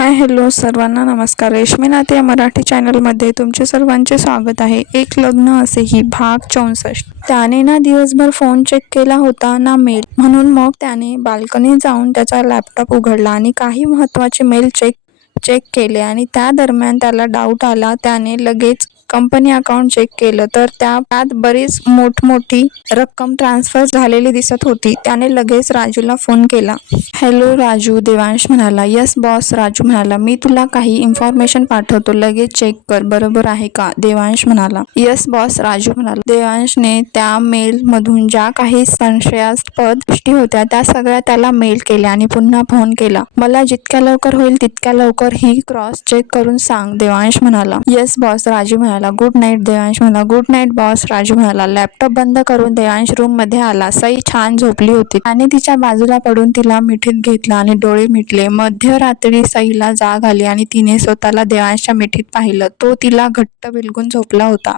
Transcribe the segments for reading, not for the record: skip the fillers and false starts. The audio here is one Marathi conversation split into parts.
हाय हॅलो सर्वांना नमस्कार. रेश्मी नाते या मराठी चॅनलमध्ये तुमचे सर्वांचे स्वागत आहे. एक लग्न असेही भाग 64. त्याने ना दिवसभर फोन चेक केला होता ना मेल, म्हणून मग त्याने बाल्कनीत जाऊन त्याचा लॅपटॉप उघडला आणि काही महत्त्वाचे मेल चेक केले आणि त्या दरम्यान त्याला डाऊट आला. त्याने लगेच कंपनी अकाउंट चेक केलं तर त्यात बरीच मोठी रक्कम ट्रान्सफर झालेली दिसत होती. त्याने लगेच राजूला फोन केला. हॅलो राजू, देवांश म्हणाला. यस बॉस, राजू म्हणाला. मी तुला काही इन्फॉर्मेशन पाठवतो, लगेच चेक कर, बरोबर आहे का? देवांश म्हणाला. यस बॉस, राजू म्हणाला. देवांशने त्या मेल मधून ज्या काही संशयास्पद गोष्टी होत्या त्या सगळ्या त्याला मेल केल्या आणि पुन्हा फोन केला. मला जितक्या लवकर होईल तितक्या लवकर ही क्रॉस चेक करून सांग, देवांश म्हणाला. यस बॉस, राजू म्हणाला. गुड नाईट, देवांश म्हणाला. गुड नाईट बॉस, राजू म्हणाला. लॅपटॉप बंद करून देवांश रूम मध्ये आला. सई छान झोपली होती. त्याने तिच्या बाजूला पडून तिला मिठीत घेतलं आणि डोळे मिटले. मध्यरात्री सईला जाग आली आणि तिने स्वतःला देवांशच्या मिठीत पाहिलं. तो तिला घट्ट बिलगून झोपला होता.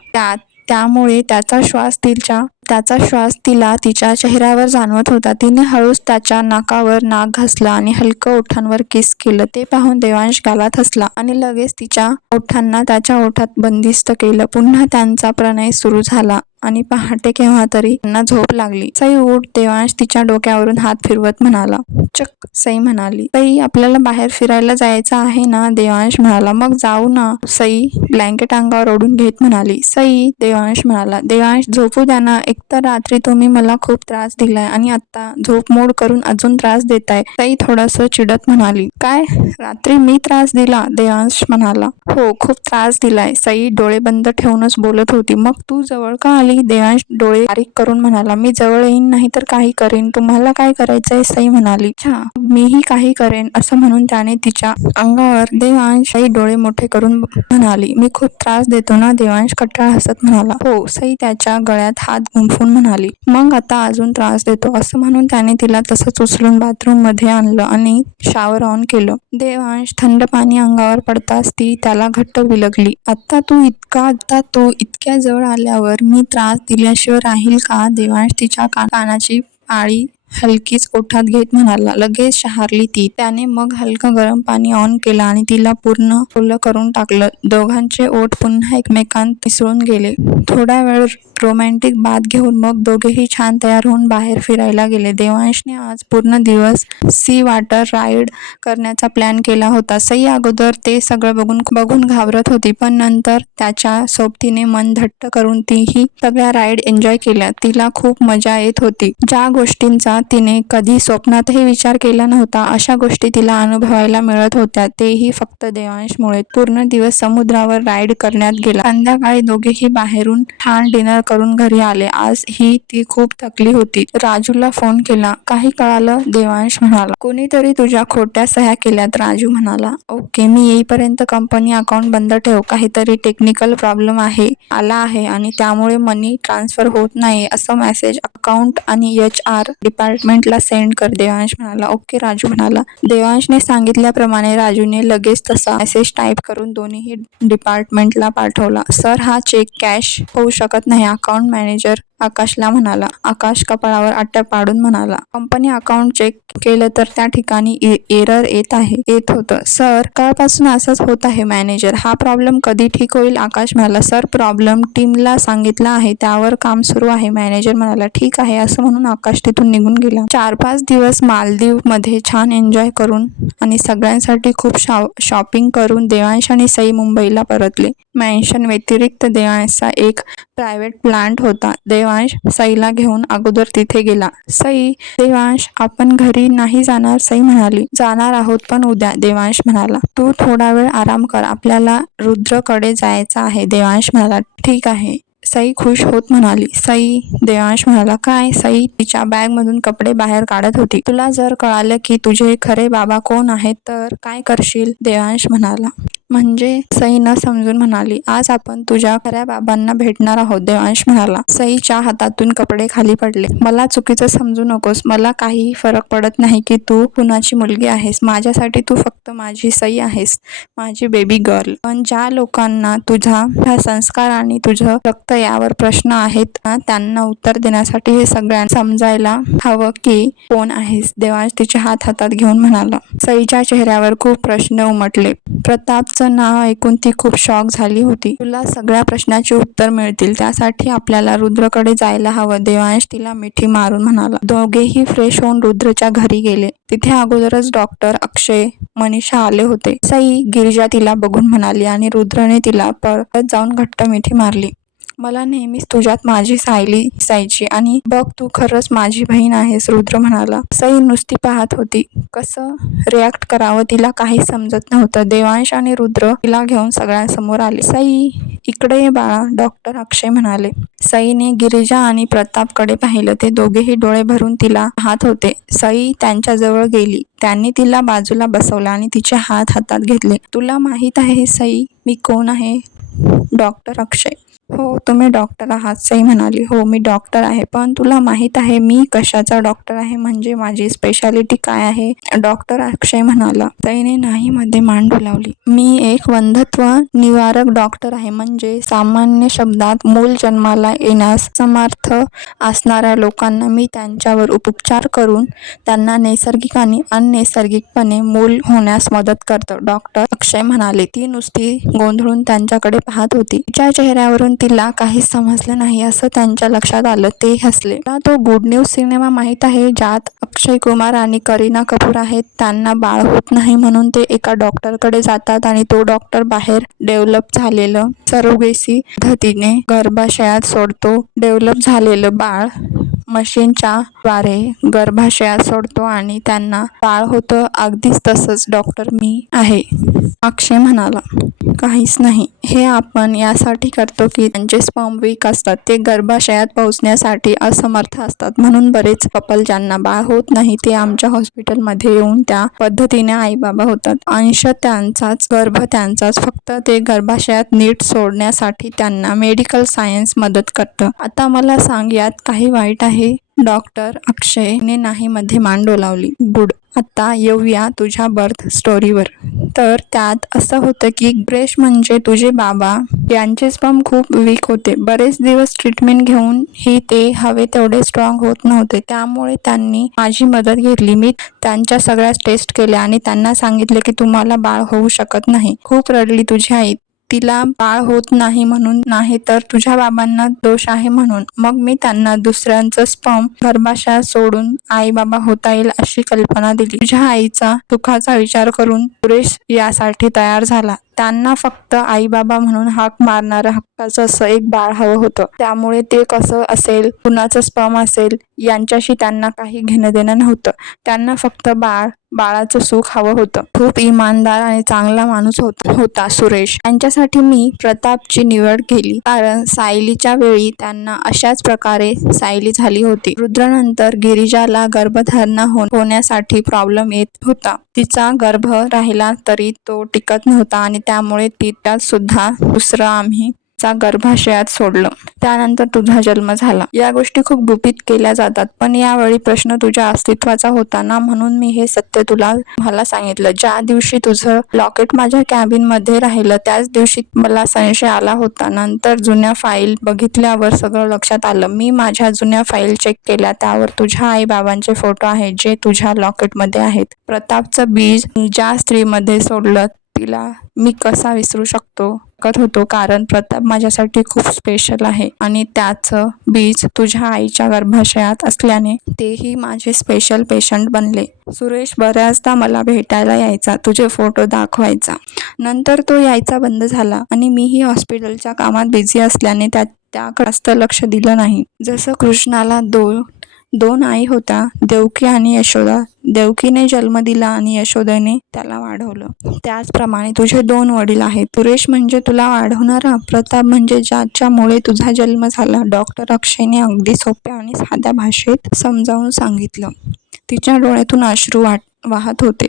त्यामुळे त्याचा श्वास तिला तिच्या चेहऱ्यावर जाणवत होता. तिने हळूच त्याच्या नाकावर नाक घासलं आणि हलकं ओठांवर किस केलं. ते पाहून देवांश गालात हसला आणि लगेच तिच्या ओठांना त्याच्या ओठात बंदिस्त केलं. पुन्हा त्यांचा प्रणय सुरू झाला आणि पहाटे केव्हा तरी त्यांना झोप लागली. सई उठ, देवांश तिच्या डोक्यावरून हात फिरवत म्हणाला. चक, सई म्हणाली. सई, आपल्याला बाहेर फिरायला जायचं आहे ना? देवांश म्हणाला. मग जाऊ ना, सई ब्लँकेट अंगावर ओढून घेत म्हणाली. सई, देवांश म्हणाला. देवांश, झोपू द्या ना. एकतर रात्री तुम्ही मला खूप त्रास दिलाय आणि आता झोप मोड करून अजून त्रास देताय. सई थोडंसं चिडत म्हणाली. काय, रात्री मी त्रास दिला? देवांश म्हणाला. हो, खूप त्रास दिलाय. सई डोळे बंद ठेवूनच बोलत होती. मग तू जवळ का आली? देवांश डोळे बारीक करून म्हणाला. मी जवळ येईन नाही तर काही करेन. तुम्हाला काय करायचंय? सई म्हणाली. अच्छा, मीही काही करेन, असं म्हणून त्याने तिच्या अंगावर. देवांश, सई डोळे मोठे करून म्हणाली. मी खूप त्रास देतो ना? देवांश कटाळ हसत म्हणाला. हो, सई त्याच्या गळ्यात हात गुंफून म्हणाली. मग आता अजून त्रास देतो, असं म्हणून त्याने तिला तसंच उचलून बाथरूम मध्ये आणलं आणि शॉवर ऑन केलं. देवांश थंड पाणी अंगावर पडताच ती त्याला घट्ट विलगली. आता तू इतक्या जवळ आल्यावर मी त्रास दिल्याशिवाय राहील का? देवांश तिच्या कानाची पाळी हलकीच ओठात घेत म्हणाला. लगेच शहारली ती. त्याने मग हलकं गरम पाणी ऑन केलं आणि तिला पूर्ण ओलं करून टाकलं. दोघांचे ओठ पुन्हा एकमेकांत मिसळून गेले. थोडा वेळ रोमॅन्टिक बाथ घेऊन मग दोघेही छान तयार होऊन बाहेर फिरायला गेले. देवांशने आज पूर्ण दिवस सी वॉटर राईड करण्याचा प्लॅन केला होता. सई अगोदर ते सगळं बघून घाबरत होती, पण नंतर त्याच्या सोबतीने मन धट्ट करून तीही सगळ्या राईड एन्जॉय केल्या. तिला खूप मजा येत होती. ज्या गोष्टींचा तिने कधी स्वप्नातही विचार केला नव्हता अशा गोष्टी तिला अनुभवायला मिळत होत्या, तेही फक्त देवांशमुळे. पूर्ण दिवस समुद्रावर राईड करण्यात गेला. संध्याकाळी दोघेही बाहेरून छान डिनर करून घरी आले. आज ही ती खूप थकली होती. राजूला फोन केला. काही कळालं? देवांश म्हणाला. कोणीतरी तुझ्या खोट्या सह्या केल्यात, राजू म्हणाला. ओके, मी येईपर्यंत कंपनी अकाउंट बंद ठेव. काहीतरी टेक्निकल प्रॉब्लेम आला आहे आणि त्यामुळे मनी ट्रान्सफर होत नाही असं मेसेज अकाउंट आणि HR डिपार्टमेंटला सेंड कर, देवांश म्हणाला. ओके, राजू म्हणाला. देवांशने सांगितल्याप्रमाणे राजूने लगेच तसा मेसेज टाईप करून दोन्ही डिपार्टमेंटला पाठवला. सर, हा चेक कॅश होऊ शकत नाही, अकाउंट मॅनेजर आकाशला म्हणाला. आकाश कपाळावर आट्या पाडून म्हणाला. कंपनी अकाउंट चेक केलं तर त्या ठिकाणी एरर येत होतं. सर, कालपासून असंच होत आहे मॅनेजर. हा प्रॉब्लेम कधी ठीक होईल? आकाश म्हणाला. सर, प्रॉब्लेम टीमला सांगितला आहे, त्यावर काम सुरू आहे, मॅनेजर म्हणाला. ठीक आहे, असं म्हणून आकाश तिथून निघून गेला. 4-5 दिवस मालदीव मध्ये छान एन्जॉय करून आणि सगळ्यांसाठी खूप शॉपिंग करून देवांश आणि सई मुंबईला परतले. मॅन्शन व्यतिरिक्त देवांशचा एक प्रायव्हेट प्लांट होता. देवांश सईला घेऊन अगोदर तिथे गेला. सई, देवांश, आपण घरी नाही जाणार? सई म्हणाली. जाणार आहोत, पण उद्या, देवांश म्हणाला. तू थोडा वेळ आराम कर, आपल्याला रुद्रकडे जायचं आहे, देवांश म्हणाला. ठीक आहे, सई खुश होत म्हणाली. सई, देवांश म्हणाला. काय? सई तिच्या बॅगमधून कपडे बाहेर काढत होती. तुला जर कळालं की तुझे खरे बाबा कोण आहेत तर काय करशील? देवांश म्हणाला. म्हणजे सई न समजून म्हणाली, आज आपण तुझ्या खऱ्या बाबांना भेटणार आहोत. देवांश म्हणाला. सईच्या हातातून कपडे खाली पडले. मला चुकीचं समजू नकोस. मला काहीही फरक पडत नाही की तू कुणाची मुलगी आहेस. माझ्यासाठी तू फक्त माझी सई आहेस, माझी बेबी गर्ल. पण ज्या लोकांना तुझा संस्कार आणि तुझं रक्त यावर प्रश्न आहेत त्यांना उत्तर देण्यासाठी हे सगळ्यांना समजायला हवं की कोण आहेस. देवांश तिचे हात हातात घेऊन म्हणाला. सईच्या चेहऱ्यावर खूप प्रश्न उमटले. प्रतापचं नाव ऐकून ती खूप शॉक झाली होती. तुला सगळ्या प्रश्नाची उत्तर मिळतील, त्यासाठी आपल्याला रुद्रकडे जायला हवं. देवांश तिला मिठी मारून म्हणाला. दोघेही फ्रेश होऊन रुद्रच्या घरी गेले. तिथे अगोदरच डॉक्टर, अक्षय, मनीषा आले होते. सई, गिरिजा तिला बघून म्हणाली आणि रुद्रने तिला परत जाऊन घट्ट मिठी मारली. मला नेहमीच तुझ्यात माझी सायली दिसायची आणि बघ तू खरंच माझी बहीण आहेस, रुद्र म्हणाला. सई नुसती पाहत होती. कसं रिॲक्ट करावं तिला काही समजत नव्हतं. देवांश आणि रुद्र तिला घेऊन सगळ्यांसमोर आले. सई, इकडे ये बाळा, डॉक्टर अक्षय म्हणाले. सईने गिरिजा आणि प्रतापकडे पाहिलं. ते दोघेही डोळे भरून तिला पाहत होते. सई त्यांच्याजवळ गेली. त्यांनी तिला बाजूला बसवलं आणि तिचे हात हातात घेतले. तुला माहीत आहे सई, मी कोण आहे? डॉक्टर अक्षय. हो, तुम्ही डॉक्टर आहात, सई म्हणाली. हो, मी डॉक्टर आहे, पण तुला माहीत आहे मी कशाचा डॉक्टर आहे, म्हणजे माझी स्पेशालिटी काय आहे? डॉक्टर अक्षय म्हणाला. सईने नाही मध्ये मान डोलावली. मी एक वंध्यत्व निवारक डॉक्टर आहे, म्हणजे सामान्य शब्दात मूल जन्माला येण्यास समर्थ असणाऱ्या लोकांना मी त्यांच्यावर उपचार करून त्यांना नैसर्गिक आणि अनैसर्गिकपणे मूल होण्यास मदत करतो, डॉक्टर अक्षय म्हणाले. ती नुसती गोंधळून त्यांच्याकडे पाहत होती. तिच्या चेहऱ्यावरून तिला काहीच समजलं नाही असं त्यांच्या लक्षात आलं. ते हसले. तुला तो गुड न्यूज सिनेमा माहीत आहे, ज्यात अक्षय कुमार आणि करीना कपूर आहेत? त्यांना बाळ होत नाही म्हणून ते एका डॉक्टरकडे जातात आणि तो डॉक्टर बाहेर डेव्हलप झालेलं सरोगेसी पद्धतीने गर्भाशयात सोडतो. डेव्हलप झालेलं बाळ मशीनच्या द्वारे गर्भाशयात सोडतो आणि त्यांना बाळ होतं. अगदीच तसंच डॉक्टर मी आहे, अक्षय म्हणाला. काहीच नाही, हे आपण यासाठी करतो की त्यांचे स्पर्म वीक असतात, ते गर्भाशयात पोहोचण्यासाठी असमर्थ असतात. म्हणून बरेच कपल ज्यांना बाळ होत नाही ते आमच्या हॉस्पिटलमध्ये येऊन त्या पद्धतीने आई बाबा होतात. अंश त्यांचाच, गर्भ त्यांचाच, फक्त ते गर्भाशयात नीट सोडण्यासाठी त्यांना मेडिकल सायन्स मदत करतं. आता मला सांग, यात काही वाईट आहे? डॉक्टर अक्षयने नाही मध्ये मान डोलावली. गुड. आता येऊया तुझ्या बर्थ स्टोरीवर. तर त्यात असं होतं की ब्रेश म्हणजे तुझे बाबा यांचे स्पर्म खूप वीक होते. बरेच दिवस ट्रीटमेंट घेऊनही ते हवे तेवढे स्ट्रॉंग होत नव्हते. त्यामुळे त्यांनी माझी मदत घेतली. मी त्यांच्या सगळ्या टेस्ट केल्या आणि त्यांना सांगितले की तुम्हाला बाळ होऊ शकत नाही. खूप रडली तुझी आई. तिला बाळ होत नाही म्हणून नाही, तर तुझ्या बाबांना दोष आहे म्हणून. मग मी त्यांना दुसऱ्यांचं स्पर्म गर्भाशयात सोडून आई बाबा होता येईल अशी कल्पना दिली. तुझ्या आईचा सुखाचा विचार करून सुरेश यासाठी तयार झाला. त्यांना फक्त आई बाबा म्हणून हाक मारणारं हक्काचं असं एक बाळ हवं होतं. त्यामुळे ते कसं असेल, कुणाचं स्पर्म असेल यांच्याशी त्यांना काही घेणं देणं नव्हतं. त्यांना फक्त बाळाचं सुख हवं होतं. खूप इमानदार आणि चांगला माणूस होता सुरेश. त्यांच्यासाठी मी प्रतापची निवड केली, कारण सायलीच्या वेळी त्यांना अशाच प्रकारे सायली झाली होती. रुद्रनंतर गिरिजाला गर्भधारणा होण्यासाठी प्रॉब्लेम येत होता. तिचा गर्भ राहिला तरी तो टिकत नव्हता आणि त्यामुळे तिच्यात सुद्धा दुसरं आम्ही गर्भाशयात सोडलं. त्यानंतर तुझा जन्म झाला. या गोष्टी खूप गुपित केल्या जातात, पण यावेळी प्रश्न तुझ्या अस्तित्वाचा होता ना, म्हणून मी हे सत्य मला सांगितलं. ज्या दिवशी तुझं लॉकेट माझ्या कॅबिन मध्ये राहिलं त्याच दिवशी मला संशय आला होता. नंतर जुन्या फाईल बघितल्यावर सगळं लक्षात आलं. मी माझ्या जुन्या फाईल चेक केल्या, त्यावर तुझ्या आई बाबांचे फोटो आहेत जे तुझ्या लॉकेटमध्ये आहेत. प्रतापचं बीज ज्या स्त्रीमध्ये सोडलं तिला मी कसा विसरू होतो, कारण प्रताप माझ्यासाठी खूप स्पेशल आहे आणि त्याचं बीज तुझ्या आईच्या गर्भाशयात असल्याने तेही माझे स्पेशल पेशंट बनले. सुरेश बऱ्याचदा मला भेटायला यायचा, तुझे फोटो दाखवायचा. नंतर तो यायचा बंद झाला आणि मीही हॉस्पिटलच्या कामात बिझी असल्याने त्याकडे जास्त लक्ष दिलं नाही. जसं कृष्णाला दोन आई होता, देवकी आणि यशोदा. देवकीने जन्म दिला आणि यशोदेने त्याला वाढवलं. त्याचप्रमाणे तुझे 2 वडील आहेत. सुरेश म्हणजे तुला वाढवणारा, प्रताप म्हणजे ज्याच्यामुळे तुझा जन्म झाला, डॉक्टर अक्षयने अगदी सोप्या आणि साध्या भाषेत समजावून सांगितलं. तिच्या डोळ्यातून अश्रू वाहत होते.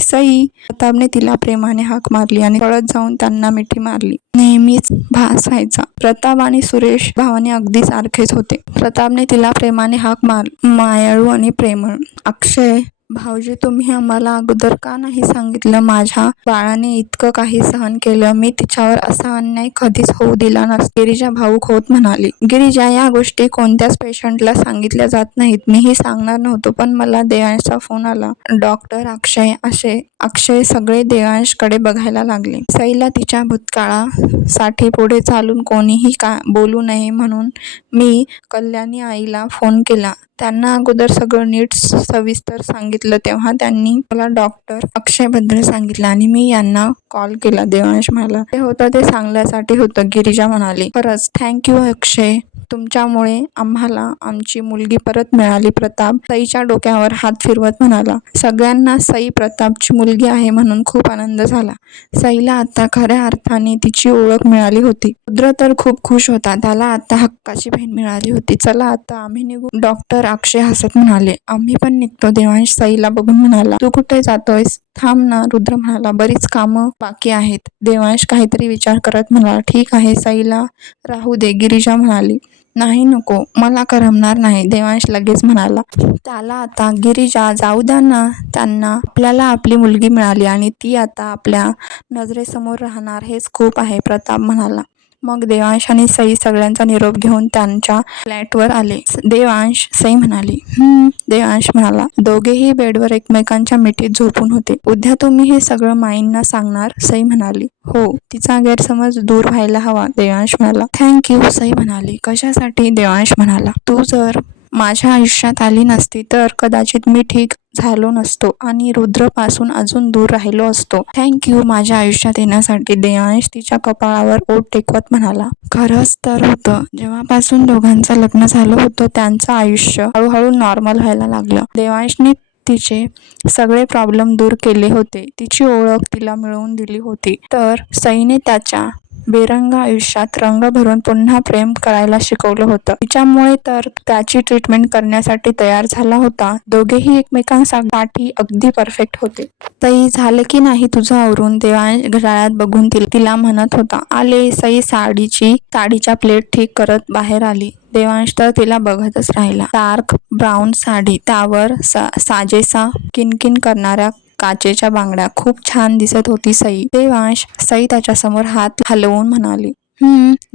सई. प्रतापने तिला प्रेमाने हाक मारली आणि पळत जाऊन त्यांना मिठी मारली. नेहमीच भास व्हायचा. प्रताप आणि सुरेश भावाने अगदी सारखेच होते. प्रतापने तिला प्रेमाने हाक मारली, मायाळू आणि प्रेमळ. अक्षय भाऊजी, तुम्ही आम्हाला अगोदर का नाही सांगितलं? माझ्या बाळाने इतकं काही सहन केलं, मी तिच्यावर असा अन्याय कधीच होऊ दिला नसता. गिरिजा भाऊक होत म्हणाली. गिरिजा, या गोष्टी कोणत्याच पेशंटला सांगितल्या जात नाहीत. मीही सांगणार नव्हतो, पण मला देवांशचा फोन आला. डॉक्टर अक्षय सगळे देवांशकडे बघायला लागले. सईला तिच्या भूतकाळासाठी पुढे चालून कोणीही बोलू नये म्हणून मी कल्याणी आईला फोन केला. त्यांना अगोदर सगळं नीट सविस्तर सांगितलं. तेव्हा त्यांनी मला डॉक्टर अक्षयबद्दल सांगितलं आणि मी यांना कॉल केला. देवांश म्हणाला. ते होतं ते चांगल्यासाठी होतं, गिरिजा म्हणाली. खरंच थँक्यू अक्षय, तुमच्यामुळे आम्हाला आमची मुलगी परत मिळाली. प्रताप सईच्या डोक्यावर हात फिरवत म्हणाला. सगळ्यांना सई प्रतापची मुलगी आहे म्हणून खूप आनंद झाला. सईला आता खऱ्या अर्थाने तिची ओळख मिळाली होती. रुद्र तर खूप खुश होता. त्याला आता हक्काची बहीण मिळाली होती. चला आता आम्ही निघू. डॉक्टर अक्षय हसत म्हणाले. आम्ही पण निघतो. देवांश सईला बघून म्हणाला. तू कुठे जातोयस? थांब ना. रुद्र म्हणाला. बरीच कामं बाकी आहेत. देवांश काहीतरी विचार करत म्हणाला. ठीक आहे, सईला राहू दे. गिरिजा म्हणाली. नाही नको, मला करमणार नाही. देवांश लगेच म्हणाला. त्याला आता गिरिजा जाऊ द्या ना. त्यांना आपल्याला आपली मुलगी मिळाली आणि ती आता आपल्या नजरेसमोर राहणार, हेच खूप आहे. प्रताप म्हणाला. मग देवांश आणि सई सगळ्यांचा निरोप घेऊन त्यांच्या फ्लॅटवर आले. देवांश, सई म्हणाली. देवांश म्हणाला. दोघेही बेडवर एकमेकांच्या मिठीत झोपून होते. उद्या तुम्ही हे सगळं माईंना सांगणार? सई म्हणाली. हो, तिचा गैरसमज दूर व्हायला हवा. देवांश म्हणाला. थँक्यू. सई म्हणाली. कशासाठी? देवांश म्हणाला. तू जर माझ्या आयुष्यात आली नसती तर कदाचित मी ठीक झालो नसतो आणि रुद्रपासून अजून दूर राहिलो असतो. थँक्यू माझ्या आयुष्यात येण्यासाठी. देवांश तिच्या कपाळावर ओठ टेकवत म्हणाला. खरंच तर होतं. जेव्हापासून दोघांचं लग्न झालं होतं त्यांचं आयुष्य हळूहळू नॉर्मल व्हायला लागलं. देवांशने तिचे सगळे प्रॉब्लेम दूर केले होते. तिची ओळख तिला मिळवून दिली होती. तर सईने त्याच्या बेरंग आयुष्यात रंग भरून पुन्हा प्रेम करायला शिकवलं होतं. तिच्यामुळे तर त्याची ट्रीटमेंट करण्यासाठी तयार झाला होता. दोघेही एकमेकांसाठी अगदी परफेक्ट होते. सई, झालं की नाही तुझं आवरून? देवांश घड्याळात बघून तिला म्हणत होता. आले. सई साडीच्या प्लेट ठीक करत बाहेर आली. देवांश तर तिला बघतच राहिला. डार्क ब्राऊन साडी, त्यावर साजेसा किणकिण करणाऱ्या काचेच्या बांगड्या, खूप छान दिसत होती सई. देवांश. सई त्याच्यासमोर हात हलवून म्हणाली.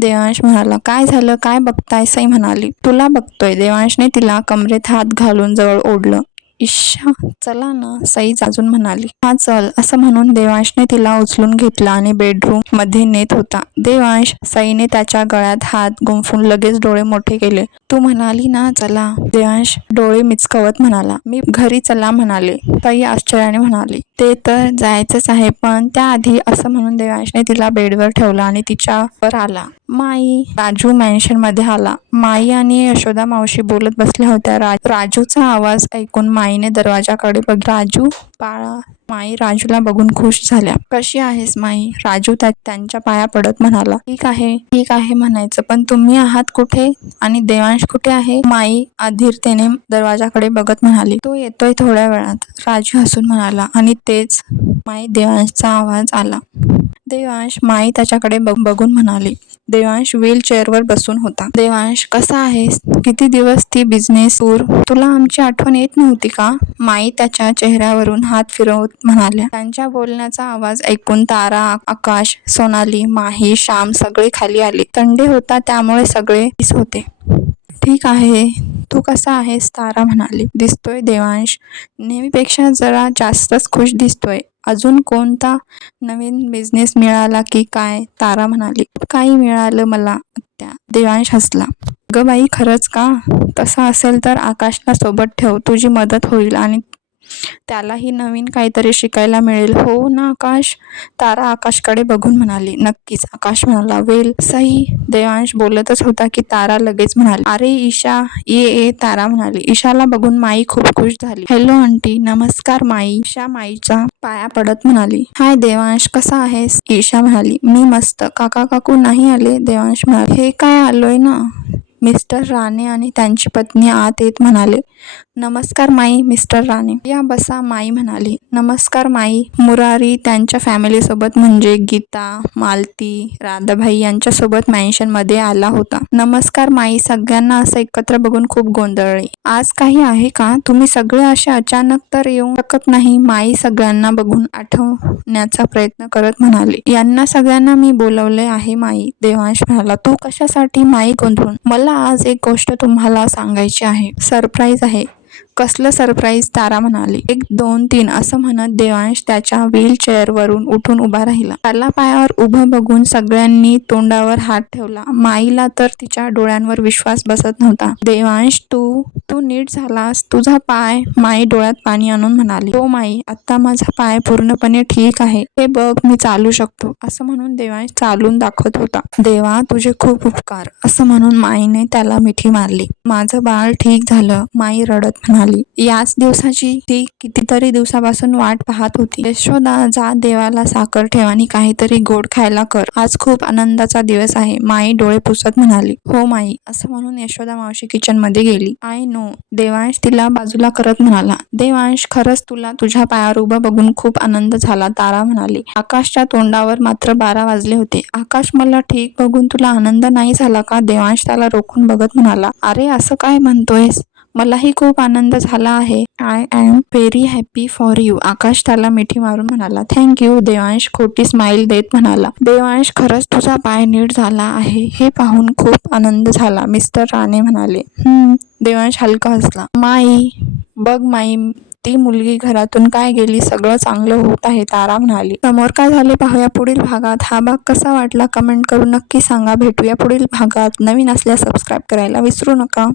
देवांश म्हणाला. काय झालं? काय बघताय? सई म्हणाली. तुला बघतोय. देवांशने तिला कमरेत हात घालून जवळ ओढलं. इश्शा, चला ना. सई जाजून म्हणाली. हा चल. असं म्हणून देवांशने तिला उचलून घेतला आणि बेडरूम मध्ये नेत होता. देवांश. सईने त्याच्या गळ्यात हात गुंफून लगेच डोळे मोठे केले. तू म्हणाली ना चला. देवांश डोळे मिचकवत म्हणाला. मी घरी चला म्हणाले. सई आश्चर्याने म्हणाली. ते तर जायचंच आहे, पण त्याआधी असं म्हणून देवांशने तिला बेडवर ठेवलं आणि तिच्यावर आला. माई. राजू मॅन्शन मध्ये आला. माई आणि यशोदा मावशी बोलत बसल्या होत्या. राजूचा आवाज ऐकून माईने दरवाजाकडे बघितलं. राजू बाळा. माई राजूला बघून खुश झाल्या. कशी आहेस माई? राजू त्यांच्या पाया पडत म्हणाला. ठीक आहे म्हणायचं, पण तुम्ही आहात कुठे आणि देवांश कुठे आहे? माई अधीरतेने दरवाजाकडे बघत म्हणाली. तो येतोय थोड्या वेळात. राजू हसून म्हणाला. आणि तेच माई देवांशचा आवाज आला. देवांश. माई त्याच्याकडे बघून म्हणाली. देवांश व्हीलचेअरवर बसून होता. देवांश, कसा आहेस? किती दिवस ती बिझनेस टूर? तुला आमची आठवण येत नव्हती का? माई त्याच्या चेहऱ्यावरून हात फिरवत म्हणाल्या. त्यांच्या बोलण्याचा आवाज ऐकून तारा, आकाश, सोनाली, माही, श्याम सगळे खाली आले. संडे होता त्यामुळे सगळे होते. ठीक आहे. तू कसा आहेस? तारा म्हणाली. दिसतोय देवांश नेहमीपेक्षा जरा जास्तच खुश दिसतोय. अजून कोणता नवीन बिझनेस मिळाला की काय? तारा म्हणाली. काही मिळालं मला आत्या. देवांश हसला. ग बाई, खरंच का? तसं असेल तर आकाशला सोबत ठेव. तुझी मदत होईल आणि त्यालाही नवीन काहीतरी शिकायला मिळेल. हो ना आकाश? तारा आकाशकडे बघून म्हणाली. नक्कीच. आकाश म्हणाला. वेल सई. देवांश बोलतच होता की तारा लगेच म्हणाली. अरे ईशा, ये. तारा म्हणाली. ईशाला बघून माई खूप खुश झाली. Hello aunty. नमस्कार माई. ईशा माईच्या पाया पडत म्हणाली. हाय देवांश, कसा आहेस? ईशा म्हणाली. मी मस्त. काका काकू नाही आले? देवांश म्हणाले. हे काय, आलोय ना. मिस्टर राणे आणि त्यांची पत्नी आत येत म्हणाले. नमस्कार माई. मिस्टर राणे, या बसा. माई म्हणाली. नमस्कार माई. मुरारी त्यांच्या फॅमिलीसोबत म्हणजे गीता, मालती, राधाबाई यांच्यासोबत मॅन्शनमध्ये आला होता. नमस्कार माई. सगळ्यांना असं एकत्र बघून खूप गोंधळले. आज काही आहे का? तुम्ही सगळे असे अचानक तर येऊ शकत नाही. माई सगळ्यांना बघून आठवण्याचा प्रयत्न करत म्हणाली. यांना सगळ्यांना मी बोलवले आहे माई. देवांश म्हणाला. तू कशासाठी? माई गोंधळून. मला आज एक गोष्ट तुम्हाला सांगायची आहे. सरप्राईज आहे. कसलं सरप्राईज? तारा म्हणाली. 1, 2, 3 असं म्हणत देवांश त्याच्या व्हीलचेअरवरून उठून उभा राहिला. त्याला पायावर उभं बघून सगळ्यांनी तोंडावर हात ठेवला. माईला तर तिच्या डोळ्यांवर विश्वास बसत नव्हता. देवांश, तू नीट झालास? तुझा पाय? माई डोळ्यात पाणी आणून म्हणाली. हो माई, आता माझा पाय पूर्णपणे ठीक आहे. हे बघ, मी चालू शकतो. असं म्हणून देवांश चालून दाखवत होता. देवा, तुझे खूप उपकार. असं म्हणून माईने त्याला मिठी मारली. माझं बाळ ठीक झालं. माई रडत म्हणाली. याच दिवसाची ती कितीतरी दिवसापासून वाट पाहत होती. यशोदा, जा देवाला साखर ठेव आणि काहीतरी गोड खायला कर. आज खूप आनंदाचा दिवस आहे. माई डोळे पुसत म्हणाली. हो माई. असं म्हणून यशोदा मावशी किचन मध्ये गेली. I know. देवांश तिला बाजूला करत म्हणाला. देवांश, खरंच तुला तुझ्या पायावर उभं बघून खूप आनंद झाला. तारा म्हणाली. आकाशच्या तोंडावर मात्र 12 वाजले होते. आकाश, मला ठीक बघून तुला आनंद नाही झाला का? देवांश त्याला रोखून बघत म्हणाला. अरे, असं काय म्हणतोयस? मलाही खूप आनंद झाला आहे. I am very happy for you. Akash त्याला मिठी मारून म्हणाला. थँक्यू. देवांश खोटी स्माईल देत म्हणाला. देवांश, खरंच तुझा पाय नीट झाला आहे हे पाहून खूप आनंद झाला. मिस्टर राणे म्हणाले. देवांश हलका हसला. माई, बघ माई, ती मुलगी घरातून काय गेली? सगळं चांगलं होत आहे. तारा म्हणाली. समोर काय झाले पाहूया पुढील भागात. हा भाग कसा वाटला कमेंट करून नक्की सांगा. भेटूया पुढील भागात. नवीन असल्यास सबस्क्राईब करायला विसरू नका.